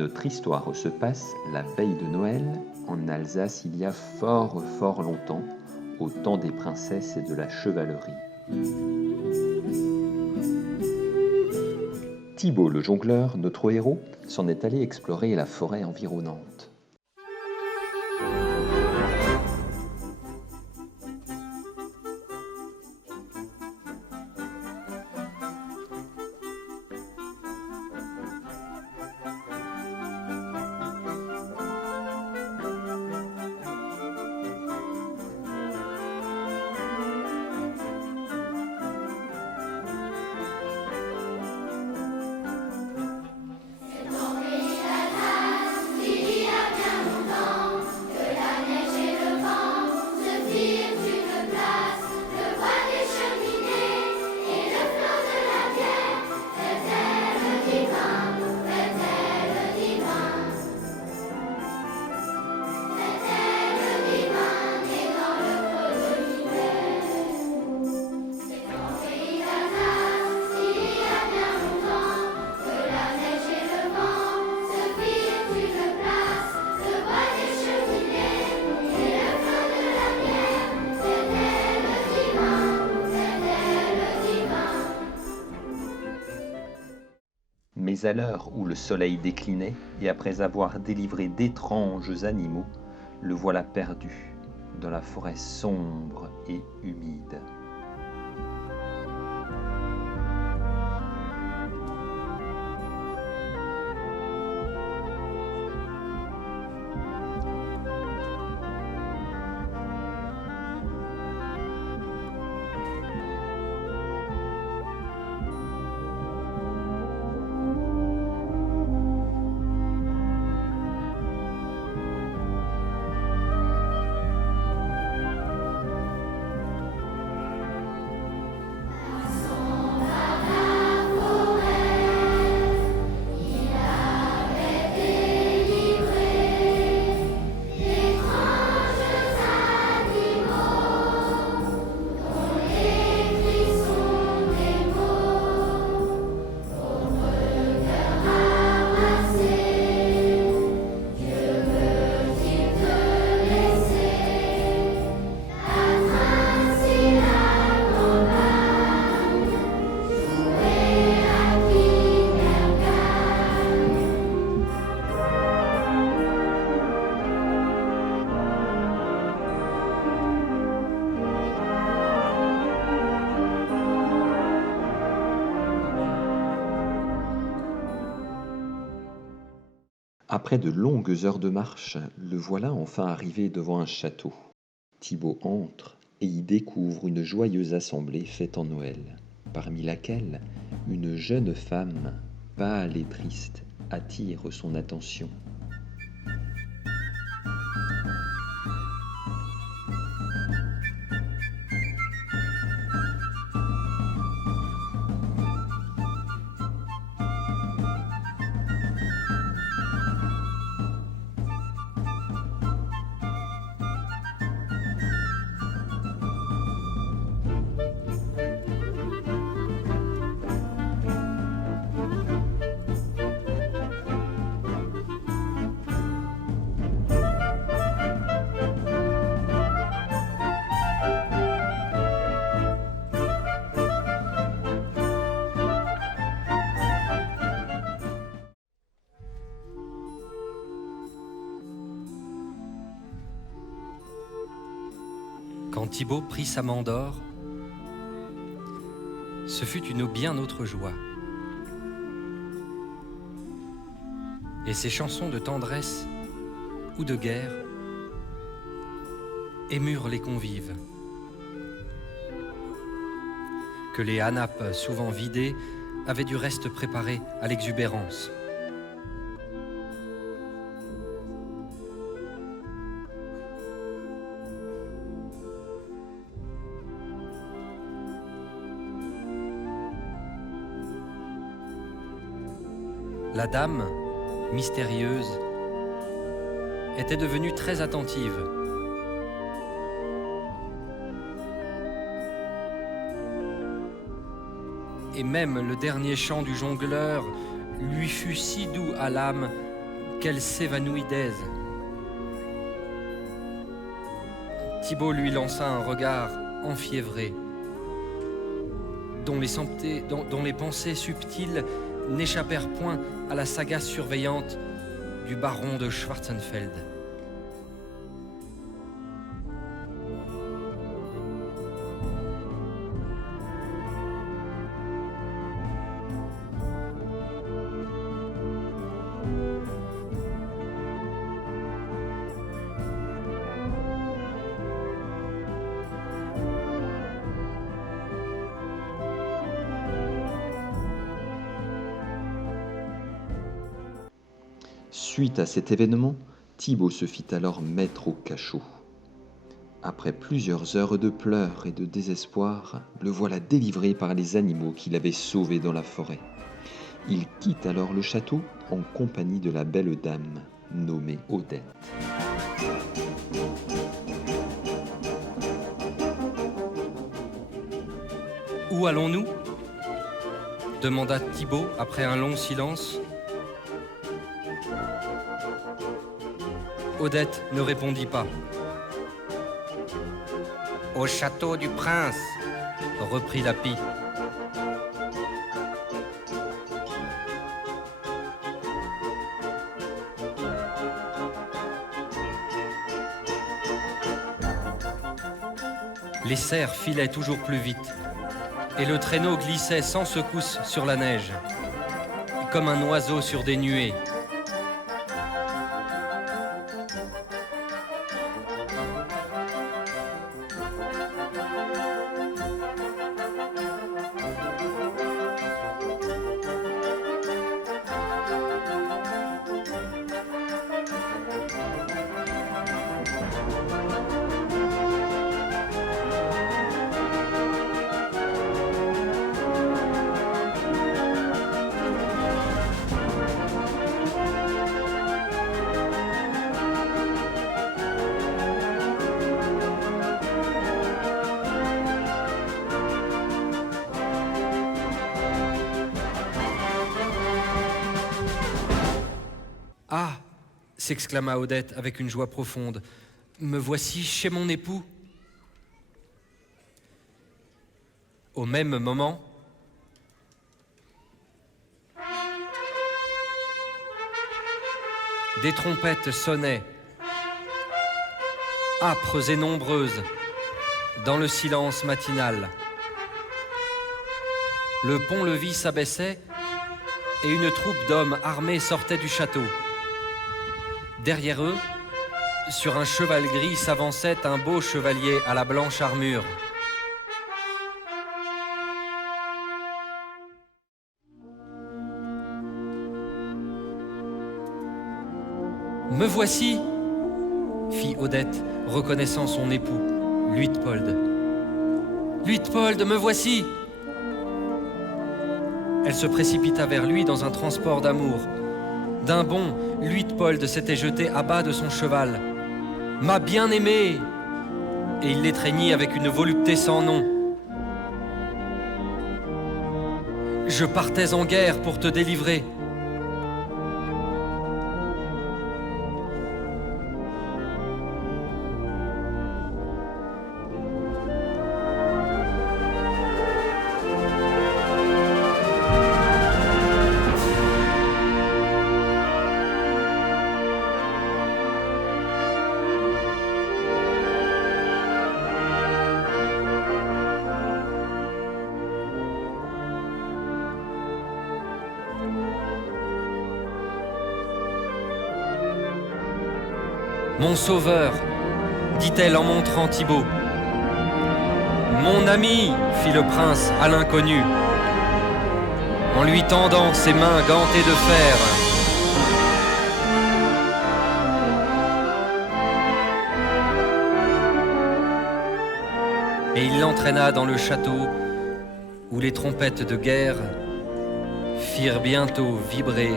Notre histoire se passe la veille de Noël, en Alsace il y a fort fort longtemps, au temps des princesses et de la chevalerie. Thibaut le jongleur, notre héros, s'en est allé explorer la forêt environnante. Mais à l'heure où le soleil déclinait, et après avoir délivré d'étranges animaux, le voilà perdu dans la forêt sombre et humide. Après de longues heures de marche, le voilà enfin arrivé devant un château. Thibaut entre et y découvre une joyeuse assemblée faite en Noël, parmi laquelle une jeune femme, pâle et triste, attire son attention. Quand Thibaut prit sa main d'or, ce fut une bien autre joie. Et ses chansons de tendresse ou de guerre émurent les convives. Que les hanapes souvent vidées avaient du reste préparé à l'exubérance. La dame, mystérieuse, était devenue très attentive. Et même le dernier chant du jongleur lui fut si doux à l'âme qu'elle s'évanouit d'aise. Thibaut lui lança un regard enfiévré, dont les pensées subtiles n'échappèrent point à la sagace surveillante du baron de Schwarzenfeld. Suite à cet événement, Thibaut se fit alors mettre au cachot. Après plusieurs heures de pleurs et de désespoir, le voilà délivré par les animaux qu'il avait sauvés dans la forêt. Il quitte alors le château en compagnie de la belle dame nommée Odette. Où allons-nous ? Demanda Thibaut après un long silence. Odette ne répondit pas. Au château du prince, reprit la pie. Les cerfs filaient toujours plus vite, et le traîneau glissait sans secousse sur la neige, comme un oiseau sur des nuées. Ah ! S'exclama Odette avec une joie profonde. Me voici chez mon époux. Au même moment, des trompettes sonnaient, âpres et nombreuses, dans le silence matinal. Le pont-levis s'abaissait et une troupe d'hommes armés sortait du château. Derrière eux, sur un cheval gris, s'avançait un beau chevalier à la blanche armure. Me voici, fit Odette, reconnaissant son époux, Luitpold. Luitpold, me voici! Elle se précipita vers lui dans un transport d'amour. D'un bond, Luitpold s'était jeté à bas de son cheval. « Ma bien-aimée !» Et il l'étreignit avec une volupté sans nom. « Je partais en guerre pour te délivrer. » Mon sauveur, dit-elle en montrant Thibaut. Mon ami, fit le prince à l'inconnu, en lui tendant ses mains gantées de fer. Et il l'entraîna dans le château où les trompettes de guerre firent bientôt vibrer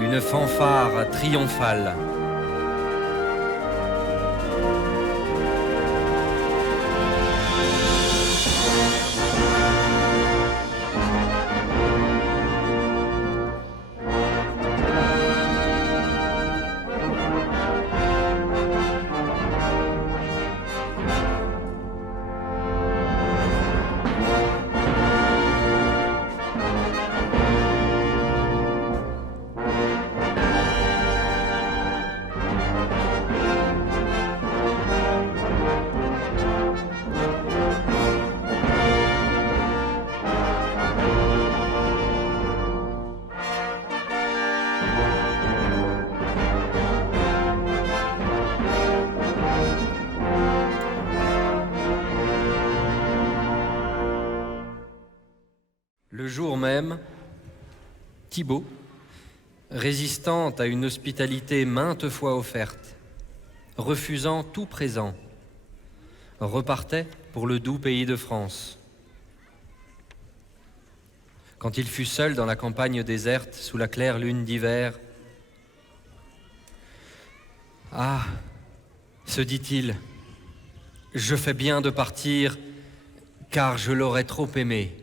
une fanfare triomphale. Le jour même, Thibaut, résistant à une hospitalité maintes fois offerte, refusant tout présent, repartait pour le doux pays de France. Quand il fut seul dans la campagne déserte, sous la claire lune d'hiver, « Ah, se dit-il, je fais bien de partir, car je l'aurais trop aimé. »